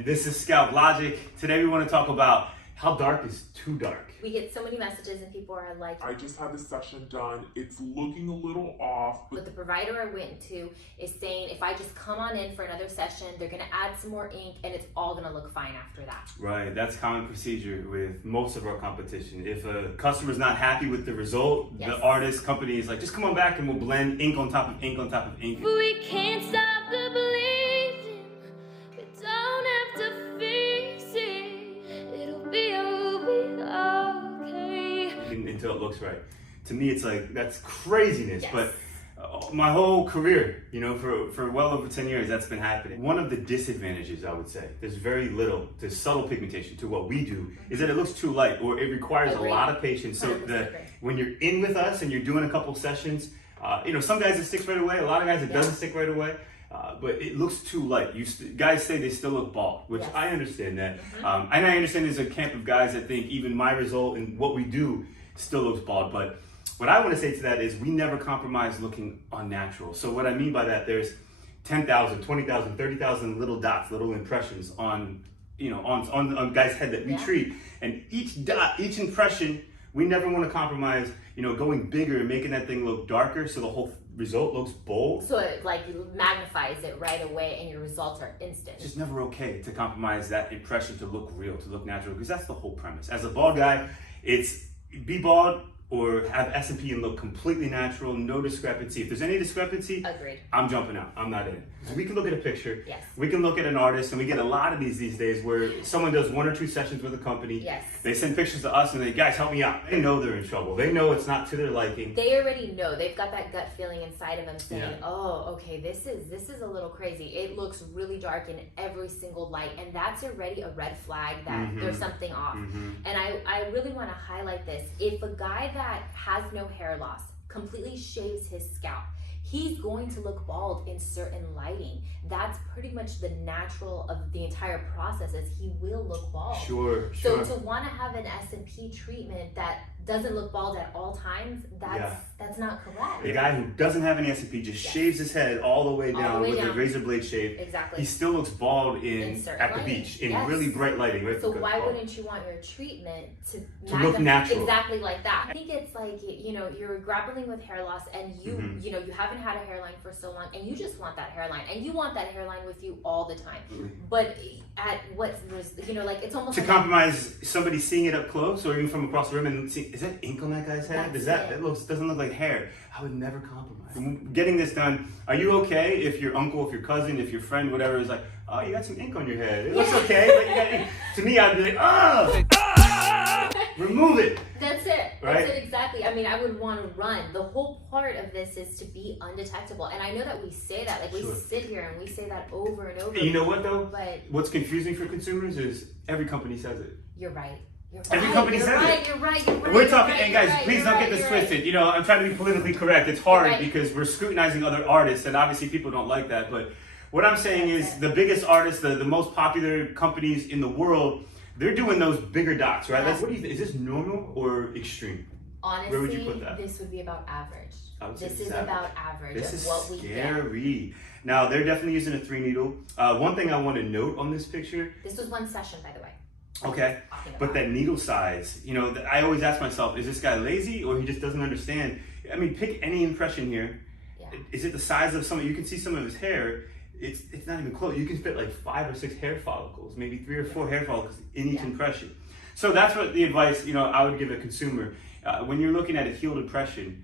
And this is Scalp Logic. Today we want to talk about how dark is too dark. We get so many messages and people are like, I just had this session done. It's looking a little off. but the provider I went to is saying if I just come on in for another session, they're going to add some more ink and it's all going to look fine after that. Right, that's common procedure with most of our competition. If a customer's not happy with the result, Yes. the artist company is like, just come on back and we'll blend ink on top of ink on top of ink. We can't stop the bleeding. We don't have to fix it. It'll be okay. Until it looks right. To me, it's like, that's craziness. Yes. But my whole career, for well over 10 years, that's been happening. One of the disadvantages, I would say, there's very little, there's subtle pigmentation to what we do, is that it looks too light, or it requires a lot of patience. So when you're in with us and you're doing a couple sessions, some guys it sticks right away, a lot of guys it doesn't stick right away. But it looks too light. Guys say they still look bald, which I understand that. And I understand there's a camp of guys that think even my result and what we do still looks bald. But what I want to say to that is we never compromise looking unnatural. So what I mean by that, there's 10,000, 20,000, 30,000 little dots, little impressions on guys' head that we treat. And each dot, each impression, we never want to compromise, going bigger and making that thing look darker so the whole result looks bold. So it magnifies it right away and your results are instant. It's just never okay to compromise that impression to look real, to look natural, because that's the whole premise. As a bald guy, it's be bald or have SMP and look completely natural, no discrepancy. If there's any discrepancy, Agreed. I'm jumping out, I'm not in it. So we can look at a picture, Yes. we can look at an artist, and we get a lot of these days where someone does 1 or 2 sessions with a company, Yes. they send pictures to us and they, guys, help me out. They know they're in trouble. They know it's not to their liking. They already know. They've got that gut feeling inside of them saying, Yeah. oh, okay, this is a little crazy. It looks really dark in every single light. And that's already a red flag that there's something off. And I really want to highlight this. If a guy that has no hair loss completely shaves his scalp, he's going to look bald in certain lighting. That's pretty much the natural of the entire process, is he will look bald. Sure. So to want to have an SMP treatment that doesn't look bald at all times, that's not correct. The guy who doesn't have any SMP just shaves his head all the way down with a razor blade shave. Exactly. He still looks bald at the lighting. beach in really bright lighting. Right? So why wouldn't you want your treatment to look natural? Exactly like that. I think it's like, you're grappling with hair loss and you haven't had a hairline for so long and you just want that hairline and you want that hairline with you all the time. But at what, it's almost to compromise somebody seeing it up close or even from across the room and see, is that ink on that guy's head? Doesn't look like hair. I would never compromise. Getting this done, are you okay if your uncle, if your cousin, if your friend, whatever, is like, oh, you got some ink on your head. It looks okay, but you got ink. To me, I'd be like, remove it. That's it. Right? That's it, exactly. I mean, I would want to run. The whole part of this is to be undetectable. And I know that we say that, we sit here and we say that over and over. You know what though? But what's confusing for consumers is every company says it. You're right. Every company says it. You're right. We're talking, and guys, please don't get this twisted. I'm trying to be politically correct. It's hard because we're scrutinizing other artists, and obviously people don't like that. But what I'm saying is the biggest artists, the most popular companies in the world, they're doing those bigger dots, right? What do you think? Is this normal or extreme? Honestly, where would you put that? This would be about average. This is about average. This is what we scary. get. Now, they're definitely using a 3 needle. One thing I want to note on this picture. This was 1 session, by the way. Okay, but that needle size, I always ask myself, is this guy lazy or he just doesn't understand? I mean, pick any impression here. Yeah. Is it the size of you can see some of his hair, it's not even close. You can fit like 5 or 6 hair follicles, maybe 3 or 4 hair follicles in each impression. So that's what the advice, I would give a consumer. When you're looking at a healed impression,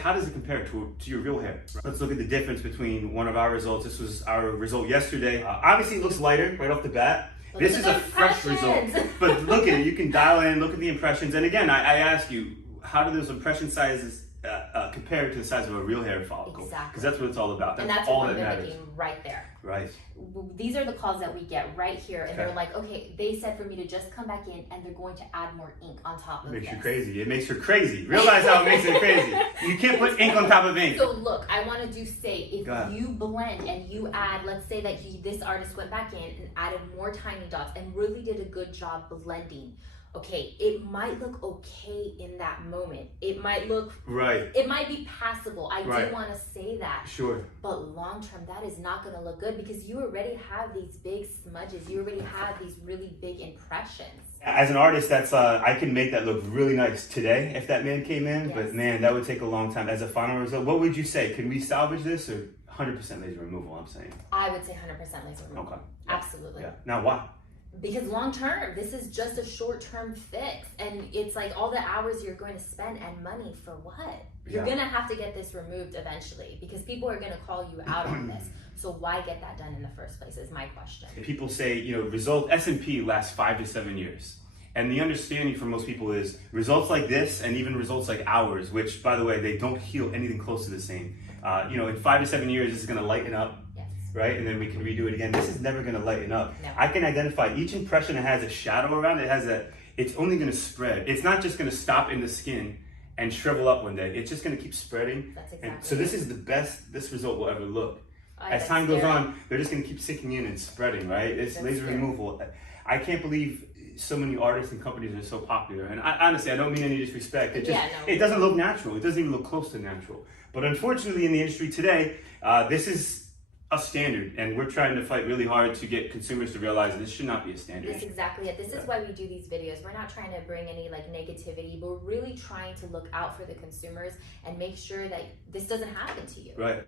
how does it compare to your real hair? Let's look at the difference between one of our results. This was our result yesterday. Obviously it looks lighter right off the bat. This is a fresh result, but look at it. You can dial in, look at the impressions. And again, I ask you, how do those impression sizes compare to the size of a real hair follicle? Exactly. Because that's what it's all about. That's all what that we're matters. mimicking right there. Right. These are the calls that we get right here. And they're like, okay, they said for me to just come back in and they're going to add more ink on top of this. It makes you crazy. It makes her crazy. Realize how it makes it crazy. You can't put ink on top of ink. So look, I want to say, if you blend and you add, let's say that this artist went back in and added more tiny dots and really did a good job blending. okay, it might look okay in that moment. It might look Right. It might be passable. I Right. do want to say that. Sure. But long term, that is not going to look good because you already have these big smudges. You already have these really big impressions. As an artist, that's I can make that look really nice today if that man came in, Yes. but man, that would take a long time. As a final result, what would you say? Can we salvage this or 100% laser removal? I'm saying. I would say 100% laser removal. Okay. Absolutely. Yeah. Now why? Because long term, this is just a short term fix. And it's like all the hours you're going to spend and money for what? You're Yeah. going to have to get this removed eventually because people are going to call you out on this. So why get that done in the first place is my question. People say, SMP lasts 5 to 7 years. And the understanding for most people is results like this and even results like ours, which by the way, they don't heal anything close to the same. In 5 to 7 years, this is gonna lighten up, Yes. right? And then we can redo it again. This is never gonna lighten up. No. I can identify each impression that has a shadow around it, it's only gonna spread. It's not just gonna stop in the skin and shrivel up one day. It's just gonna keep spreading. That's exactly And so this is the best this result will ever look. As that's time goes scary. on, they're just gonna keep sinking in and spreading, right? It's That's laser scary. removal. I can't believe so many artists and companies are so popular. And honestly, I don't mean any disrespect. It doesn't look natural. It doesn't even look close to natural. But unfortunately, in the industry today, this is a standard, and we're trying to fight really hard to get consumers to realize this should not be a standard. That's exactly it. This is why we do these videos. We're not trying to bring any negativity, but we're really trying to look out for the consumers and make sure that this doesn't happen to you. Right.